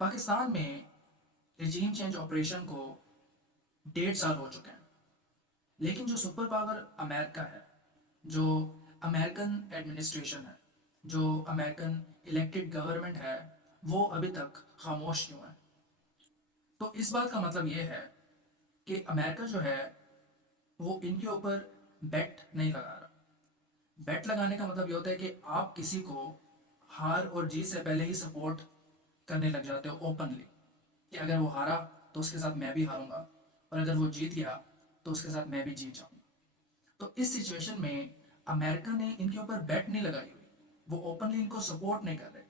पाकिस्तान में रजीम change operation को 1.5 साल हो चुके हैं, लेकिन जो सुपर पावर अमेरिका है, जो अमेरिकन एडमिनिस्ट्रेशन है, जो अमेरिकन इलेक्टेड गवर्नमेंट है, वो अभी तक खामोश क्यों है? तो इस बात का मतलब ये है कि अमेरिका जो है वो इनके ऊपर बेट नहीं लगा रहा। बेट लगाने का मतलब ये होता है कि आप किसी को हार और जीत से पहले ही सपोर्ट करने लग जाते हो ओपनली, कि अगर वो हारा तो उसके साथ मैं भी हारूंगा, और अगर वो जीत गया तो उसके साथ मैं भी जीत जाऊंगा। तो इस सिचुएशन में अमेरिका ने इनके ऊपर बेट नहीं लगाई हुई, वो ओपनली इनको सपोर्ट नहीं कर रहे,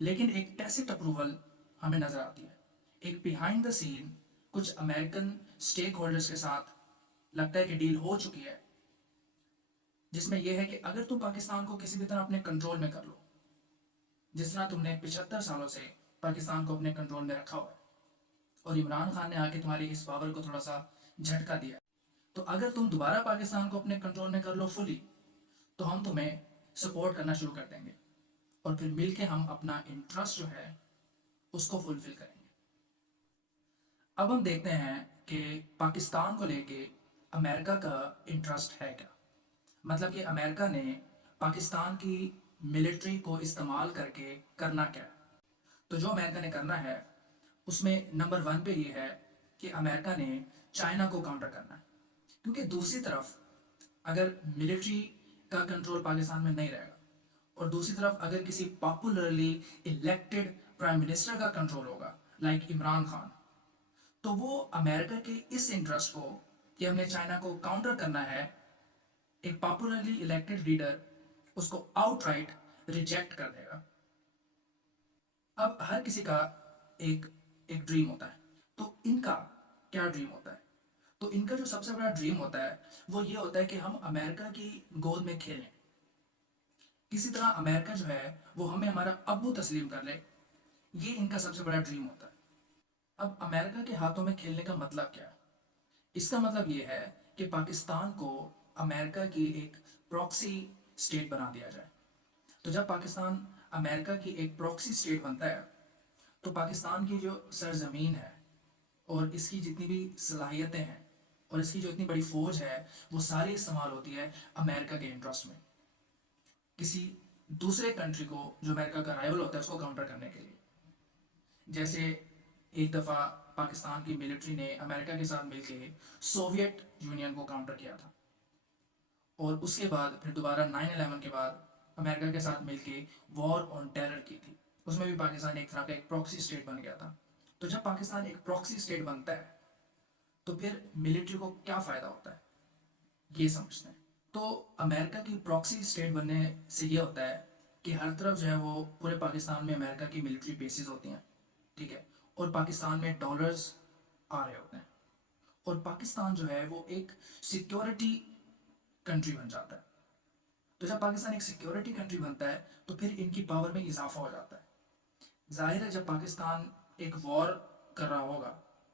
लेकिन एक टैसिट अप्रूवल हमें नजर आती है। एक बिहाइंड द सीन कुछ अमेरिकन स्टेक होल्डर्स के साथ लगता है कि डील हो चुकी है, जिसमें यह है कि अगर तुम पाकिस्तान को किसी भी तरह अपने कंट्रोल में कर लो, जिस तरह तुमने 75 सालों से पाकिस्तान को अपने कंट्रोल में रखा हुआ है, और इमरान खान ने आके तुम्हारी इस पावर को थोड़ा सा झटका दिया, तो अगर तुम दोबारा पाकिस्तान को अपने कंट्रोल में कर लो फुली, तो हम तुम्हें सपोर्ट करना शुरू कर देंगे, और फिर मिलके हम अपना इंटरेस्ट जो है उसको फुलफिल करेंगे। अब हम देखते हैं कि पाकिस्तान को लेके अमेरिका का इंटरेस्ट है क्या। मतलब कि अमेरिका ने पाकिस्तान की मिलिट्री को इस्तेमाल करके करना क्या है। तो जो अमेरिका ने करना है उसमें नंबर 1 पे ये है कि अमेरिका ने चाइना को काउंटर करना है, क्योंकि दूसरी तरफ अगर मिलिट्री का कंट्रोल पाकिस्तान में नहीं रहेगा, और दूसरी तरफ अगर किसी पॉपुलरली इलेक्टेड प्राइम मिनिस्टर का कंट्रोल होगा लाइक इमरान खान, तो वो अमेरिका के इस इंटरेस्ट को कि हमने चाइना को काउंटर करना है, एक पॉपुलरली इलेक्टेड लीडर उसको आउटराइट रिजेक्ट कर देगा। अब हर किसी का एक एक ड्रीम होता है, तो इनका क्या ड्रीम होता है? तो इनका जो सबसे बड़ा ड्रीम होता है वो ये होता है कि हम अमेरिका की गोद में खेलें, किसी तरह अमेरिका जो है वो हमें हमारा अब्बू तस्लीम कर ले। ये इनका सबसे बड़ा ड्रीम होता है। अब अमेरिका के हाथों में खेलने का मतलब क्या है? इसका मतलब ये है कि पाकिस्तान को अमेरिका की एक प्रॉक्सी स्टेट बना दिया जाए। तो जब पाकिस्तान अमेरिका की एक प्रॉक्सी स्टेट बनता है, तो पाकिस्तान की जो सरजमीन है और इसकी जितनी भी सलाहियतें हैं और इसकी जो इतनी बड़ी फौज है, वो सारी इस्तेमाल होती है अमेरिका के इंटरेस्ट में, किसी दूसरे कंट्री को जो अमेरिका का राइवल होता है उसको काउंटर करने के लिए। जैसे एक दफ़ा पाकिस्तान की मिलिट्री ने अमेरिका के साथ मिलकर सोवियत यूनियन को काउंटर किया था, और उसके बाद फिर दोबारा 9/11 के बाद अमेरिका के साथ मिलके वॉर ऑन टेरर की थी। उसमें भी पाकिस्तान एक तरह का एक प्रॉक्सी स्टेट बन गया था। तो जब पाकिस्तान एक प्रॉक्सी स्टेट बनता है तो फिर मिलिट्री को क्या फ़ायदा होता है, ये समझते हैं। तो अमेरिका की प्रॉक्सी स्टेट बनने से ये होता है कि हर तरफ जो है वो पूरे पाकिस्तान में अमेरिका की मिलिट्री बेसिस होती हैं, ठीक है, और पाकिस्तान में डॉलर्स आ रहे होते हैं, और पाकिस्तान जो है वो एक सिक्योरिटी कंट्री बन जाता है। तो जब पाकिस्तान एक सिक्योरिटी कंट्री बनता है तो फिर इनकी पावर में इजाफा हो जाता है। जाहिर है जब पाकिस्तान एक वॉर कर रहा होगा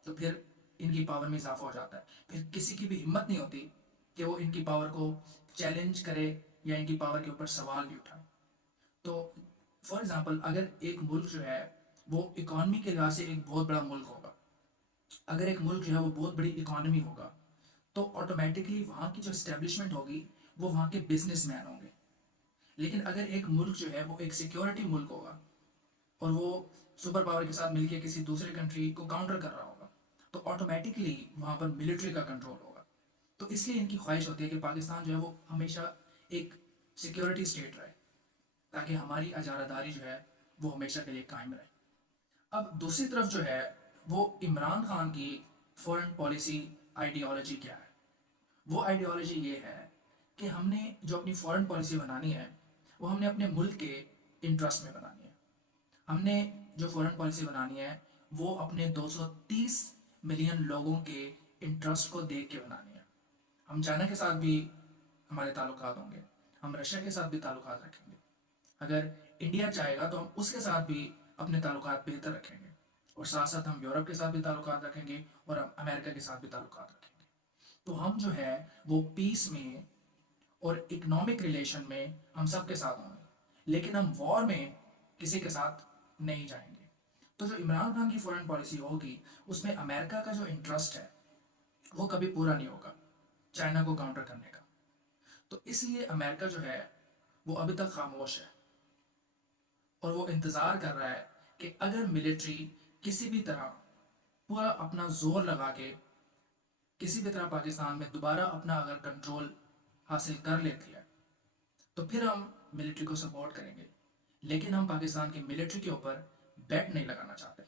तो फिर इनकी पावर में इजाफा हो जाता है, फिर किसी की भी हिम्मत नहीं होती कि वो इनकी पावर को चैलेंज करे या इनकी पावर के ऊपर सवाल भी उठाए। तो फॉर एग्जांपल अगर एक मुल्क जो है वो इकॉनमी के लिहाज से एक बहुत बड़ा मुल्क होगा, अगर एक मुल्क जो है वो बहुत बड़ी इकॉनमी होगा, तो ऑटोमेटिकली वहाँ की जो इस्टेब्लिशमेंट होगी वो वहाँ के बिजनेसमैन होंगे। लेकिन अगर एक मुल्क जो है वो एक सिक्योरिटी मुल्क होगा और वो सुपर पावर के साथ मिलकर किसी दूसरे कंट्री को काउंटर कर रहा होगा, तो ऑटोमेटिकली वहाँ पर मिलिट्री का कंट्रोल होगा। तो इसलिए इनकी ख्वाहिश होती है कि पाकिस्तान जो है वो हमेशा एक सिक्योरिटी स्टेट रहे, ताकि हमारी अजारादारी जो है वो हमेशा के लिए कायम रहे। अब दूसरी तरफ जो है वो इमरान खान की फॉरेन पॉलिसी आइडियोलॉजी क्या है? वो आइडियोलॉजी ये है कि हमने जो अपनी फॉरेन पॉलिसी बनानी है वो हमने अपने मुल्क के इंटरेस्ट में बनानी है। हमने जो फॉरेन पॉलिसी बनानी है वो अपने 230 मिलियन लोगों के इंटरेस्ट को देख के बनानी है। हम चाइना के साथ भी हमारे ताल्लुकात होंगे, हम रशिया के साथ भी ताल्लुकात रखेंगे, अगर इंडिया चाहेगा तो हम उसके साथ भी अपने ताल्लुकात बेहतर रखेंगे, और साथ साथ हम यूरोप के साथ भी ताल्लुकात रखेंगे और हम अमेरिका के साथ भी ताल्लुकात रखेंगे। तो हम जो है वो पीस में और इकोनॉमिक रिलेशन में हम सब के साथ होंगे, लेकिन हम वॉर में किसी के साथ नहीं जाएंगे। تو جو عمران خان کی فورن پالیسی ہوگی اس میں امریکہ کا جو انٹرسٹ ہے وہ کبھی پورا نہیں ہوگا چائنا کو کاؤنٹر کرنے کا. تو اس لیے امریکہ جو ہے وہ ابھی تک خاموش ہے اور وہ انتظار کر رہا ہے کہ اگر ملٹری کسی بھی طرح پورا اپنا زور لگا کے کسی بھی طرح پاکستان میں دوبارہ اپنا اگر کنٹرول حاصل کر لیتی ہے تو پھر ہم ملٹری کو سپورٹ کریں گے. لیکن ہم پاکستان کی ملٹری کے اوپر بیٹ نہیں لگانا چاہتے.